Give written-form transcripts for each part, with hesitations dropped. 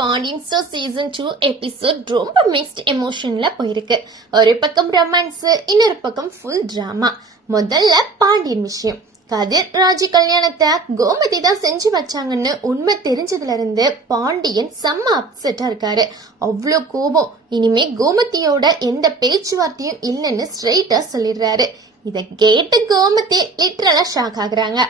Pandian store season 2 episode ரொம்ப mixed எமோஷன்ல போயிருக்கு. ஒரு பக்கம் ரொமான்ஸ், இன்னொரு பக்கம் ஃபுல் டிராமா. முதல்ல பாண்டியன் விஷயம். கதிர் ராஜி கல்யாணத்தை கோமதி தான் செஞ்சு வச்சாங்கன்னு உண்மை தெரிஞ்சதுல இருந்து பாண்டியன் செம்ம அப்செட்டா இருக்காரு. அவ்வளோ கோபம். இனிமே கோமதியோட எந்த பேச்சுவார்த்தையும் இல்லைன்னு ஸ்ட்ரெயிட்டா சொல்லிடுறாரு. இத கேட்டு கோமதி லிட்டரலா ஷாக் ஆகுறாங்க.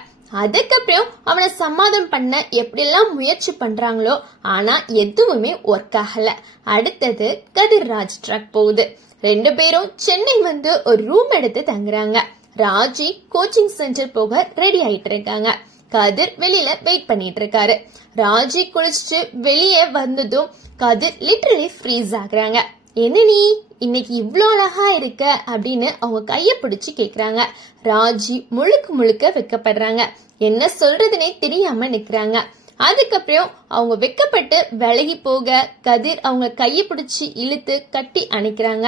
அதுக்கப்புறம் அவனை சமாதானம் பண்ண எப்படிலாம் முயற்சி பண்றாங்களோ, ஆனா எதுவுமே ஒர்க் ஆகல. அடுத்தது கதிர்ராஜ் ட்ரக் போகுது. ரெண்டு பேரும் சென்னை வந்து ஒரு ரூம் எடுத்து தங்குறாங்க. ராஜி கோச்சிங் சென்டர் போக ரெடி ஆயிட்டு இருக்காங்க. கதிர் வெளியில வெயிட் பண்ணிட்டு இருக்காரு. ராஜி குளிச்சுட்டு வெளியே வந்ததும் கதிர் லிட்டரலி ஃப்ரீஸ் ஆகுறாங்க. என்ன நீ இன்னைக்கு இவ்ளோ அழகா இருக்க அப்படின்னு அவங்க கைய பிடிச்சு கேக்குறாங்க. ராஜி முழுக்க முழுக்க வெக்கப்படுறாங்க. என்ன சொல்றதுனே தெரியாம நிக்கிறாங்க. அதுக்கப்புறம் அவங்க வெக்கப்பட்டு விலகி போக கதிர் அவங்க கைய பிடிச்சு இழுத்து கட்டி அணைக்கிறாங்க.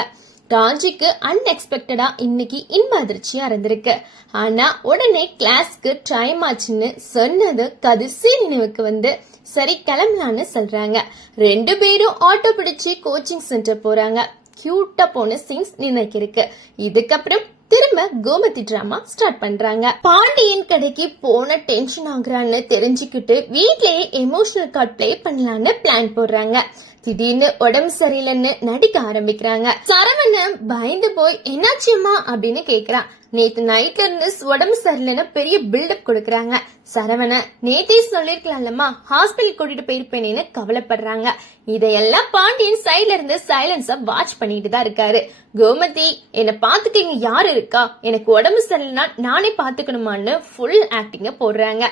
ராஜிக்கு அன்எக்ஸ்பெக்டடா இன்னைக்கு இன்ப அதிர்ச்சியா இருந்திருக்கு. ஆனா உடனே கிளாஸ்க்கு டைம் ஆச்சுன்னு சொன்னது கதிர் நினைவுக்கு வந்து சரி கிளம்பலான்னு சொல்றாங்க. ரெண்டு பேரும் ஆட்டோ பிடிச்சு கோச்சிங் சென்டர் போறாங்க. கியூட்டா போன சீன்ஸ் நினைக்கிருக்கு. இதுக்கப்புறம் திரும்ப கோமதி டிராமா ஸ்டார்ட் பண்றாங்க. பாண்டியன் கடைக்கு போன டென்ஷன் ஆகுறான்னு தெரிஞ்சுக்கிட்டு வீட்லயே எமோஷனல் கார்ட் பிளே பண்ணலான்னு பிளான் போடுறாங்க. திடீர்னு உடம்பு சரியில்லைன்னு நடிக்க ஆரம்பிக்கிறாங்க. சரவணன் பயந்து போய் என்னாச்சுமா அப்படின்னு கேக்குறான். நேத்து நைட்ல இருந்து உடம்பு சரியில்லைன்னு பெரிய பில்டப் கொடுக்கறாங்க. சரவண நேத்தே சொல்லிருக்கலாம்லமா, ஹாஸ்பிட்டல் கூட்டிட்டு போயிருப்பேனேன்னு கவலைப்படுறாங்க. இதையெல்லாம் பாண்டியன் சைட்ல இருந்து சைலன்ஸா வாட்ச் பண்ணிட்டு தான் இருக்காரு. கோமதி என்ன பாத்துக்க இங்க யாரு இருக்கா, எனக்கு உடம்பு சரியில்லைன்னா நானே பாத்துக்கணுமான்னு ஃபுல் ஆக்டிங்க போடுறாங்க.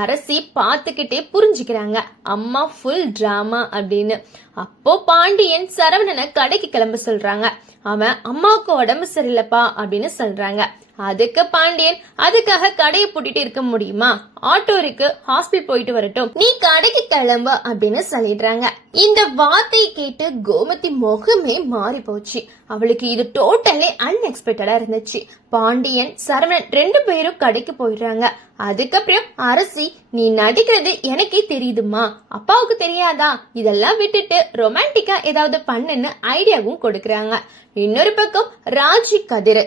அரசி பாத்துக்கிட்டே புரிஞ்சுக்கிறாங்க அம்மா ஃபுல் டிராமா அப்படின்னு. அப்போ பாண்டியன் சரவணனை கடைக்கு கிளம்ப சொல்றாங்க. அவன் அம்மாவுக்கு உடம்பு சரியில்லப்பா அப்படின்னு சொல்றாங்க. அதுக்கு பாண்டியன் அதுக்காக கடையை பூட்டிட்டு இருக்க முடியுமா, ஆட்டோ இருக்கு, ஹாஸ்பிட்டல் போயிட்டு வரட்டும், நீ கடைக்கு கிளம்ப அப்படின்னு சொல்லிடுறாங்க. இந்த வார்த்தையை கேட்டு கோமதி முகமே மாறி போச்சு. அவளுக்கு இது டோட்டலி அன்எக்ஸ்பெக்டடா இருந்துச்சு. பாண்டியன் சரவணன் ரெண்டு பேரும் கடைக்கு போயிடுறாங்க. அதுக்கப்புறம் அரசி நீ நடிக்கிறது எனக்கே தெரியுதுமா, அப்பாவுக்கு தெரியாதா, இதெல்லாம் விட்டுட்டு ரொமான்டிக்கா ஏதாவது பண்ணுன்னு ஐடியாவும் கொடுக்கறாங்க. இன்னொரு பக்கம் ராஜி கதிர்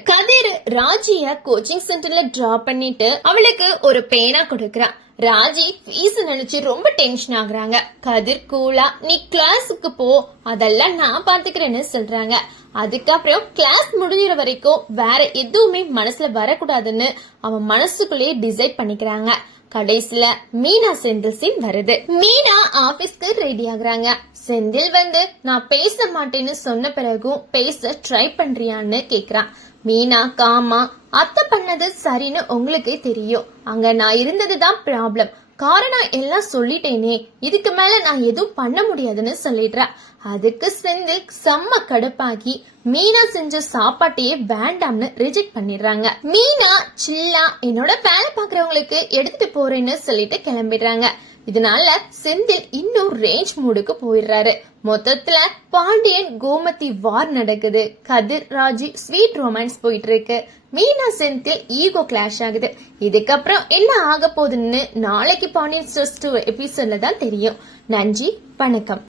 ராஜிய கோச்சிங் சென்டர்ல டிராப் பண்ணிட்டு அவளுக்கு ஒரு பேனா கொடுக்கறான். ராஜி ஃபீஸ் நினைச்சு ரொம்ப டென்ஷன் ஆகுறாங்க. கதிர் கூலா நீ கிளாஸுக்கு போ, அதெல்லாம் நான் பாத்துக்கிறேன்னு சொல்றாங்க. அதுக்கப்புறம் கிளாஸ் முடிஞ்சிற வரைக்கும் வேற எதுவுமே மனசுல வரக்கூடாதுன்னு அவன் மனசுக்குள்ளேயே டிசைட் பண்ணிக்கிறாங்க. கடைசில மீனா செந்தில் சீன் வருது. மீனா ஆபீஸ்க்கு ரெடி ஆகுறாங்க. செந்தில் வந்து நான் பேச மாட்டேன்னு சொன்ன பிறகும் பேச ட்ரை பண்றியான்னு கேக்குறான். மீனா காமா அத்தை பண்ணது சரின்னு உங்களுக்கே தெரியும், அங்க நான் இருந்ததுதான் ப்ராப்ளம், காரணம் எல்லாம் சொல்லிட்டேனே, இதுக்கு மேல நான் எதுவும் பண்ண முடியாதுன்னு சொல்லிடுறா. அதுக்கு செந்தில் செம்ம கடுப்பாகி மீனா செஞ்ச சாப்பாட்டையே வேண்டாம்னு ரிஜெக்ட் பண்ணிடுறாங்க. மீனா சில்லா என்னோட வேலை பாக்குறவங்களுக்கு எடுத்துட்டு போறேன்னு சொல்லிட்டு கிளம்பிடுறாங்க. இதனால செந்தில் இன்னும் ரேஞ்ச் மூடுக்கு போயிடுறாரு. மொத்தத்துல பாண்டியன் கோமதி வார் நடக்குது. கதிர் ராஜி ஸ்வீட் ரொமான்ஸ் போயிட்டு இருக்கு. மீனா செந்தில் ஈகோ கிளாஷ் ஆகுது. இதுக்கப்புறம் என்ன ஆக போகுதுன்னு நாளைக்கு பாண்டியன் ஸ்டோர்ஸ் 2 எபிசோட்ல தான் தெரியும். நன்றி, வணக்கம்.